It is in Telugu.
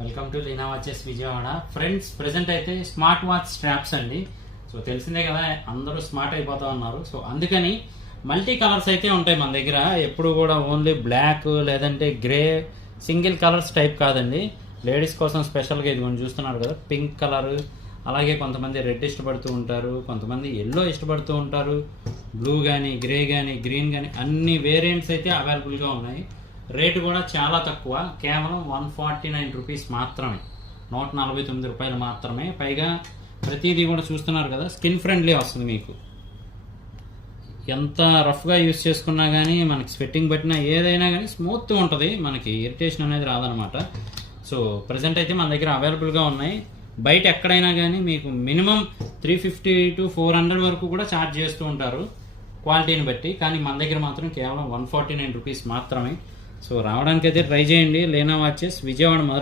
Welcome to Leena watches Vijayawada. Friends, present అయితే స్మార్ట్ వాచ్ స్ట్రాప్స్ అండి. సో తెలిసిందే కదా, అందరూ స్మార్ట్ అయిపోతా ఉన్నారు. సో అందుకని మల్టీ కలర్స్ అయితే ఉంటాయి మన దగ్గర. ఎప్పుడు కూడా ఓన్లీ బ్లాక్ లేదంటే గ్రే సింగిల్ కలర్స్ టైప్ కాదండి. లేడీస్ కోసం స్పెషల్గా ఇది మనం చూస్తున్నారు కదా, పింక్ కలర్, అలాగే కొంతమంది రెడ్ ఇష్టపడుతూ ఉంటారు, కొంతమంది ఎల్లో ఇష్టపడుతూ ఉంటారు, బ్లూ కానీ గ్రే కానీ గ్రీన్ కానీ అన్ని వేరియంట్స్ అయితే అవైలబుల్గా ఉన్నాయి. రేటు కూడా చాలా తక్కువ, కేవలం 149 రూపీస్ మాత్రమే, 149 రూపాయలు మాత్రమే. పైగా ప్రతిదీ కూడా చూస్తున్నారు కదా, స్కిన్ ఫ్రెండ్లీ వస్తుంది. మీకు ఎంత రఫ్గా యూస్ చేసుకున్నా కానీ, మనకి స్వెట్టింగ్ పట్టినా ఏదైనా కానీ స్మూత్గా ఉంటుంది, మనకి ఇరిటేషన్ అనేది రాదనమాట. సో ప్రజెంట్ అయితే మన దగ్గర అవైలబుల్గా ఉన్నాయి. బయట ఎక్కడైనా కానీ మీకు మినిమం 350 to 400 వరకు కూడా ఛార్జ్ చేస్తూ ఉంటారు క్వాలిటీని బట్టి. కానీ మన దగ్గర మాత్రం కేవలం 149 రూపీస్ మాత్రమే. సో రావడానికైతే ట్రై చేయండి. లీనా వాచెస్ విజయవాడ మధుర